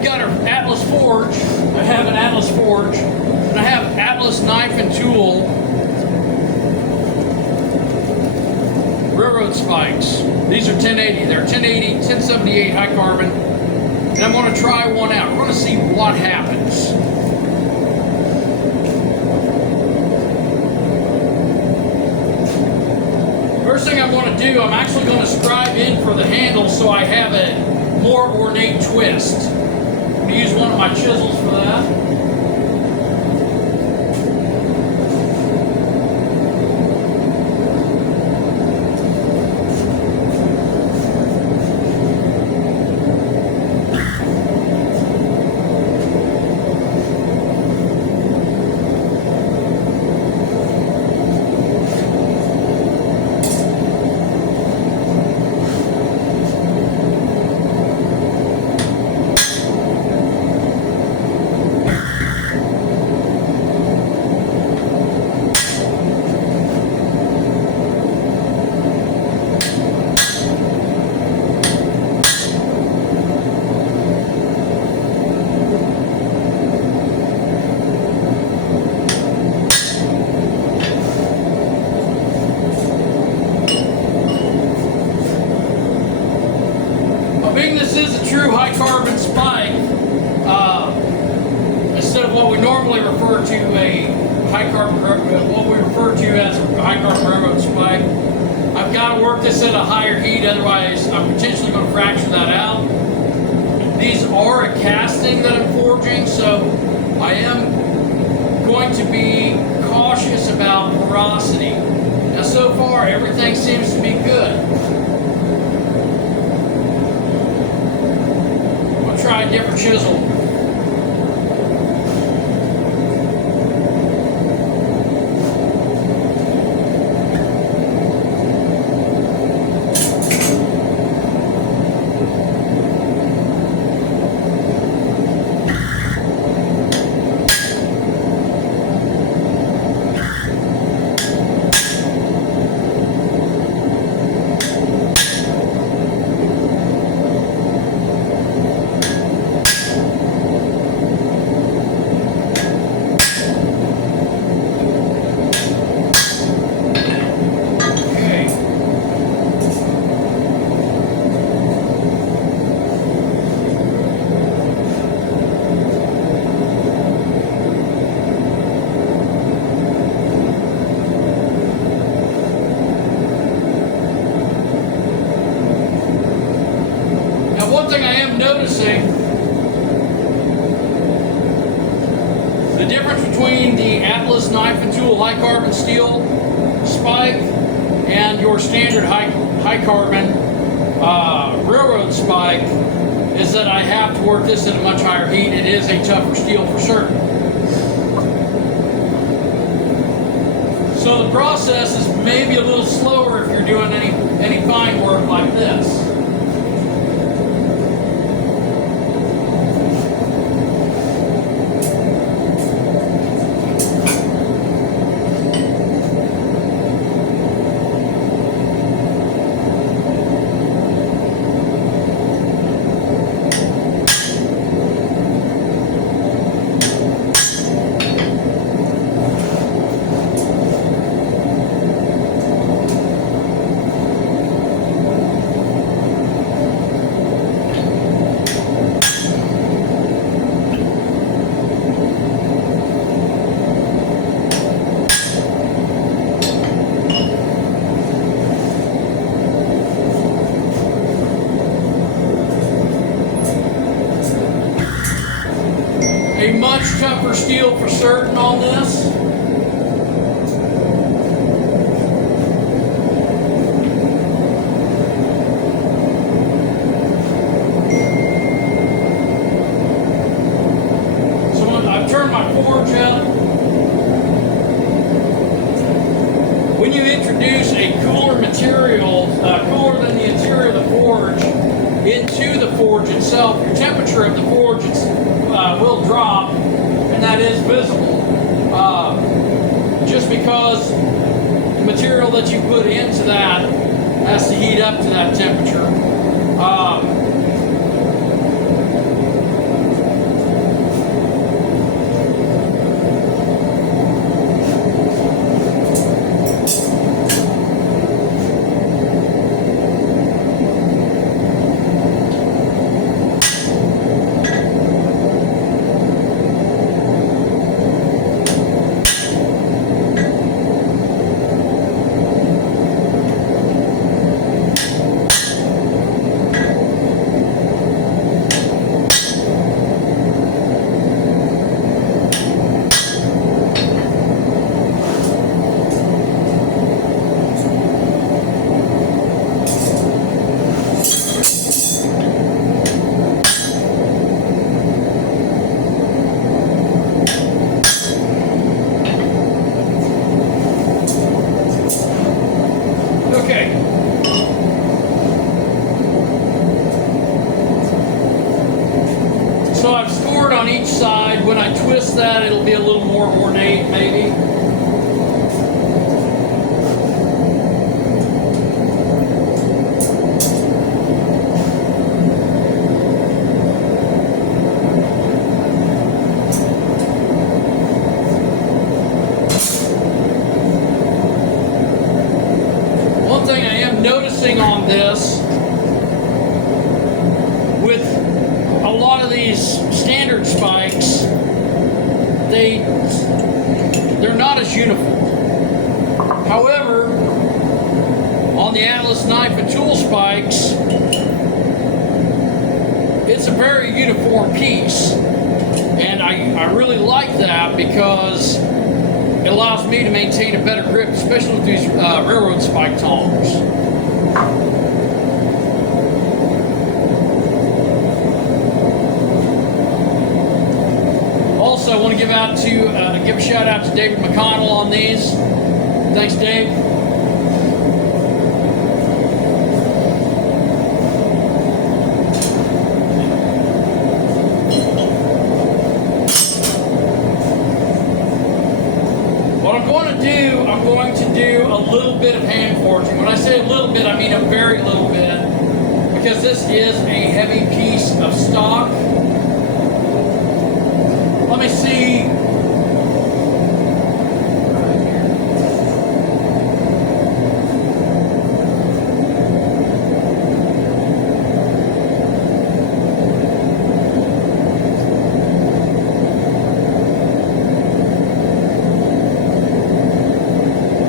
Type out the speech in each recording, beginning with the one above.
we've got our Atlas forge. I have an Atlas forge, and I have Atlas knife and tool railroad spikes. These are 1080. They're 1080, 1078 high carbon, and I'm going to try one out. We're going to see what happens. First thing I'm going to do, I'm actually going to scribe in for the handle so I have a more ornate twist. I'm going to use one of my chisels for that. Being this is a true high carbon spike, instead of what we normally refer to what we refer to as a high carbon railroad spike, I've got to work this at a higher heat, otherwise I'm potentially going to fracture that out. These are a casting that I'm forging, so I am going to be cautious about porosity. Now so far everything seems to be good. Try a different chisel. Noticing the difference between the Atlas knife and tool high carbon steel spike and your standard high carbon railroad spike is that I have to work this at a much higher heat. It is a tougher steel for certain. So the process is maybe a little slower if you're doing any fine work like this. A much tougher steel for certain on this. So I've turned my forge up. When you introduce a cooler material, cooler than the interior of the forge, into the forge itself, your temperature of the forge will drop, and that is visible. Just because the material that you put into that has to heat up to that temperature. each side. When I twist that, it'll be a little more ornate, maybe. One thing I am noticing on this, with a lot of these standard spikes, they're not as uniform. However, on the Atlas knife and tool spikes, it's a very uniform piece, and I really like that because it allows me to maintain a better grip, especially with these railroad spike tongs. Also, I want to give a shout out to David McConnell on these. Thanks, Dave. What I'm going to do a little bit of hand forging. When I say a little bit, I mean a very little bit, because this is a heavy piece of stock. Let me see.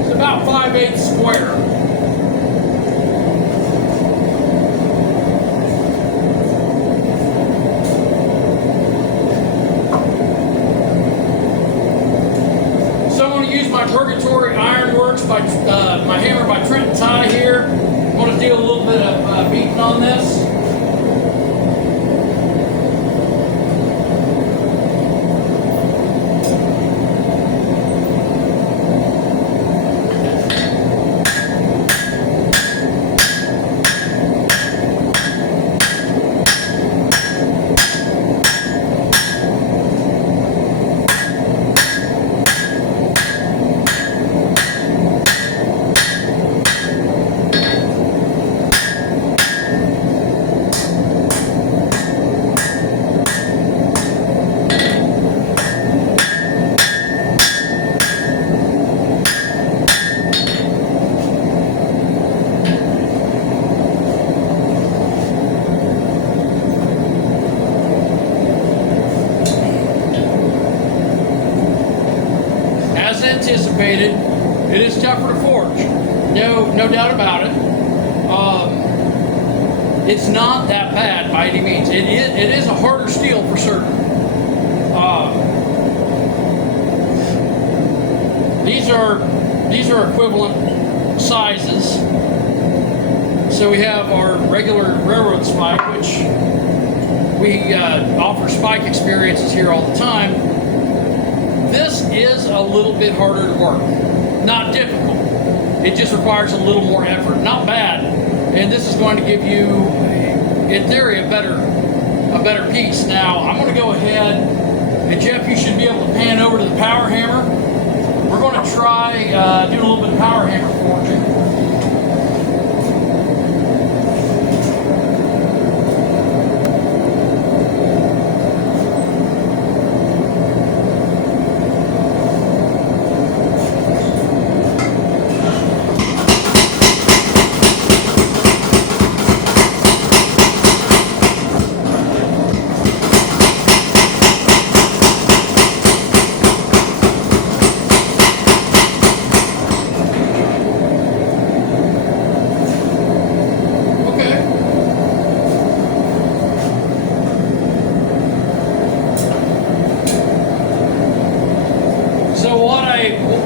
It's about 5/8 square. Purgatory Ironworks by my hammer by Trent Tie here. I'm going to do a little bit of beating on this. Anticipated, it is tougher to forge. No doubt about it. It's not that bad by any means. It is a harder steel for certain. These are equivalent sizes. So we have our regular railroad spike, which we offer spike experiences here all the time. This is a little bit harder to work. Not difficult. It just requires a little more effort. Not bad. And this is going to give you, in theory, a better piece. Now, I'm going to go ahead, and Jeff, you should be able to pan over to the power hammer. We're going to try doing a little bit of power hammer forging.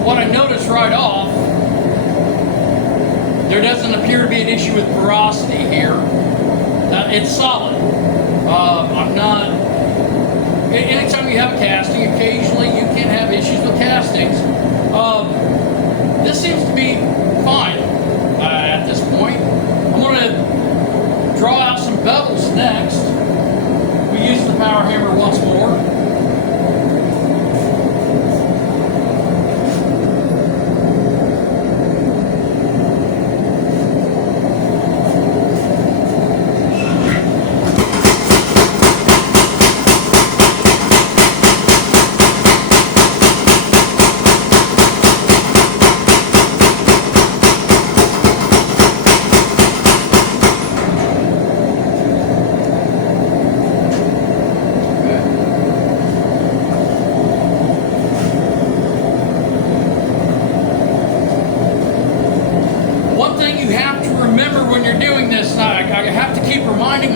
What I noticed right off, there doesn't appear to be an issue with porosity here. It's solid. I'm not. Anytime you have a casting, occasionally you can have issues with castings. This seems to be fine at this point. I'm going to draw out some bevels next. We use the power hammer once more.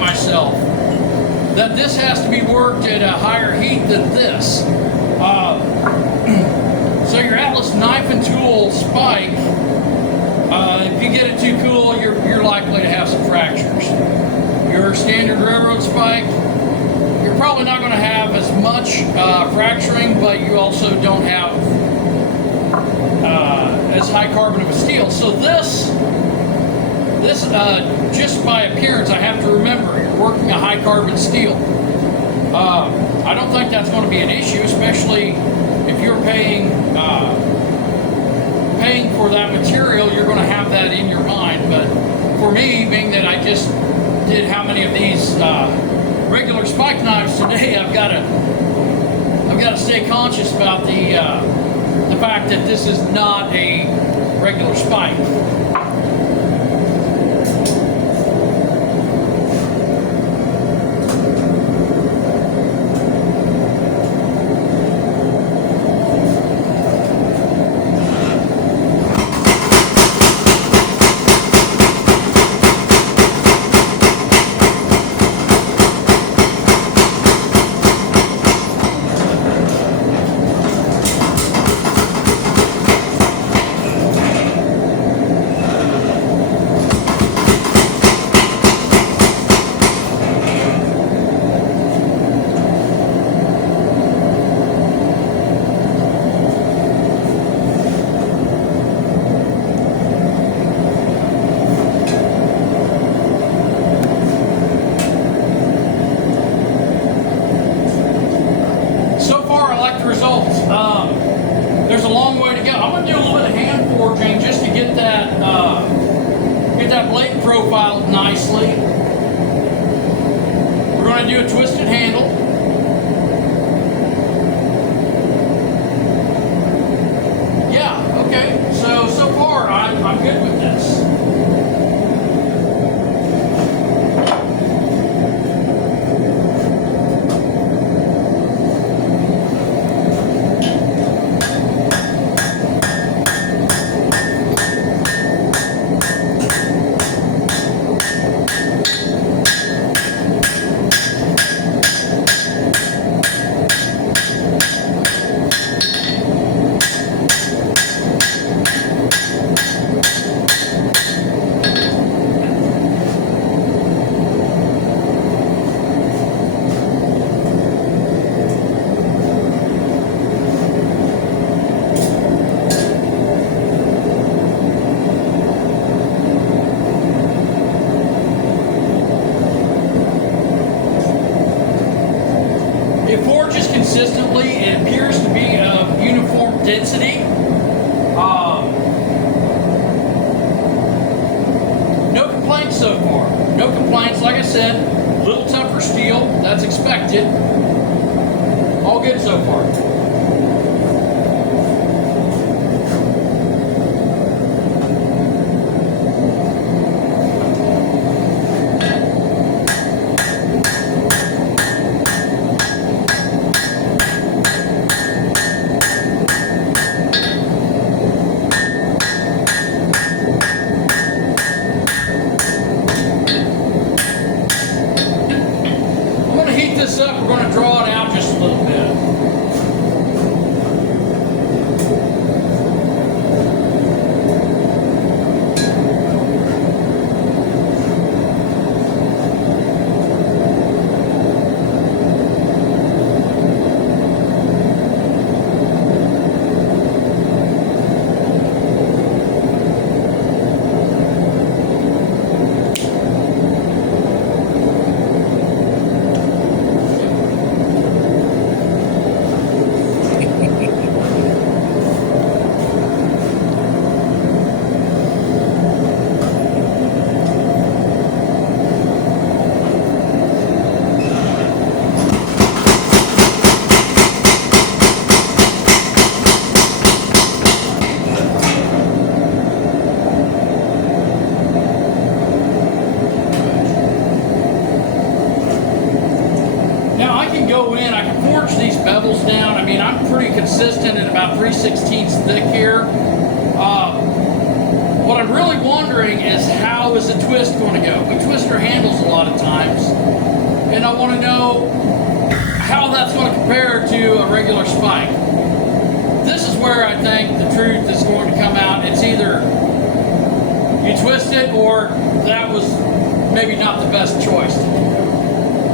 myself that this has to be worked at a higher heat than this. So your Atlas knife and tool spike, if you get it too cool, you're likely to have some fractures. Your standard railroad spike, you're probably not going to have as much fracturing, but you also don't have as high carbon of a steel. So this just by appearance, I have to remember you're working a high carbon steel. I don't think that's going to be an issue, especially if you're paying for that material. You're going to have that in your mind. But for me, being that I just did how many of these regular spike knives today, I've got to stay conscious about the fact that this is not a regular spike. There's a long way to go. I'm going to do a little bit of hand forging just to get that blade profiled nicely. We're going to do a twisted handle. Yeah, okay. So far I'm good with this. Consistently, it appears to be of uniform density. No complaints so far. No complaints. Like I said, a little tougher steel. That's expected. All good so far. Up, we're going to draw it out just a little bit. Go in, I can forge these bevels down. I mean, I'm pretty consistent at about 3/16 thick here. what I'm really wondering is how is the twist going to go? We twist our handles a lot of times, and I want to know how that's going to compare to a regular spike. This is where I think the truth is going to come out. It's either you twist it or that was maybe not the best choice.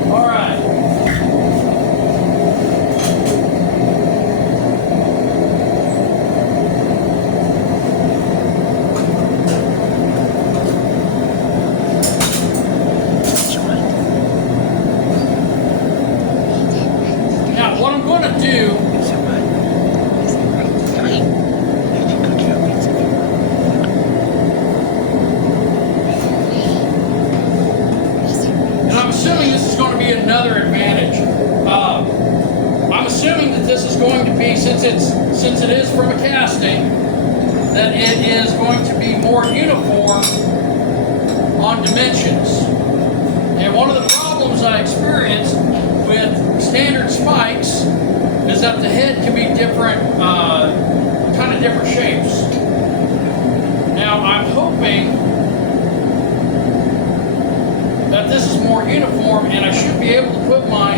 All right. Now, what I'm going to do another advantage. I'm assuming that this is going to be, since it is from a casting, that it is going to be more uniform on dimensions. And one of the problems I experienced with standard spikes is that the head can be different, kind of different shapes. Now I'm hoping that this is more uniform, and I should be able to put my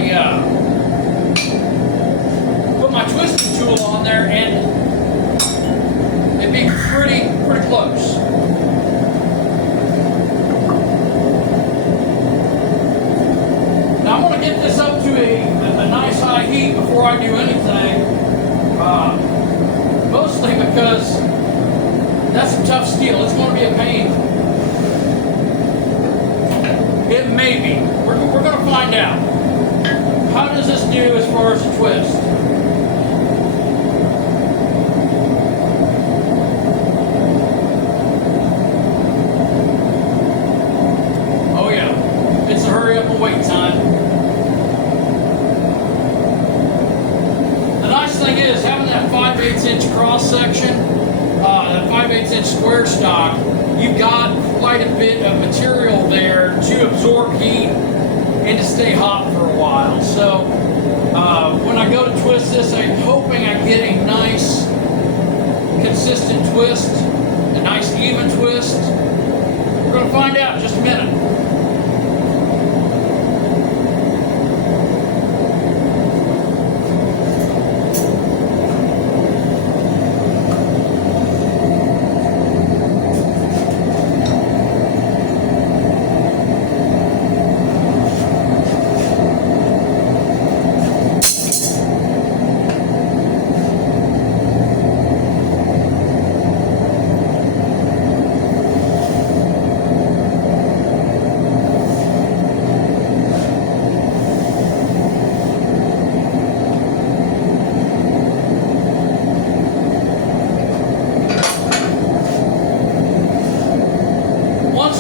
twisting tool on there, and it'd be pretty close. Now I'm going to get this up to a nice high heat before I do anything, mostly because that's some tough steel. It's going to be a pain. It may be. We're going to find out. How does this do as far as the twist? Oh yeah. It's a hurry up and wait time. The nice thing is, having that 5/8 inch cross section, that 5/8 inch square stock, you've got quite a bit of material there to absorb heat and to stay hot for a while. So when I go to twist this, I'm hoping I get a nice consistent twist, a nice even twist. We're going to find out in just a minute.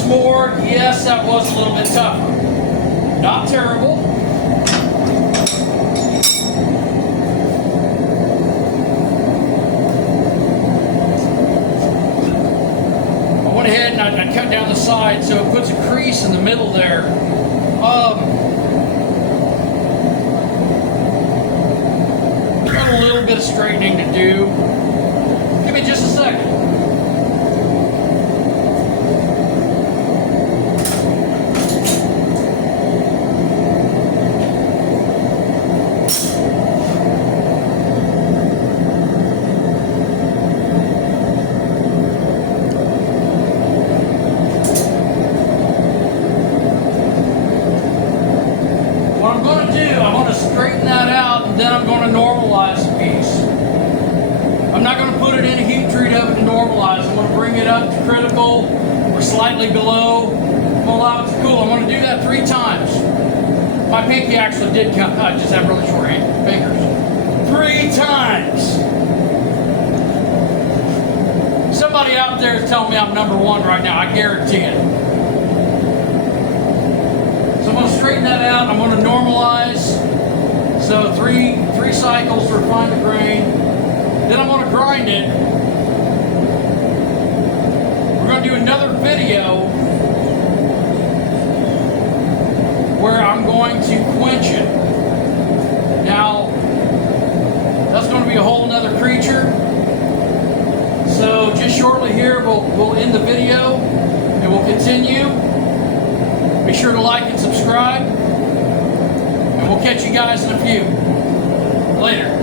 More, yes, that was a little bit tougher. Not terrible. I went ahead and I cut down the side so it puts a crease in the middle there. Got a little bit of straightening to do. Give me just a second. Then I'm going to normalize the piece. I'm not going to put it in a heat treat oven to normalize. I'm going to bring it up to critical or slightly below. I'm going to allow it to cool. I'm going to do that 3 times. My pinky actually did count. I just have really short fingers. 3 times. Somebody out there is telling me I'm number 1 right now. I guarantee it. So I'm going to straighten that out. I'm going to normalize. So three cycles to refine the grain. Then I'm going to grind it. We're going to do another video where I'm going to quench it. Now, that's going to be a whole nother creature. So just shortly here, we'll end the video and we'll continue. Be sure to like and subscribe. And we'll catch you guys in a few. Later.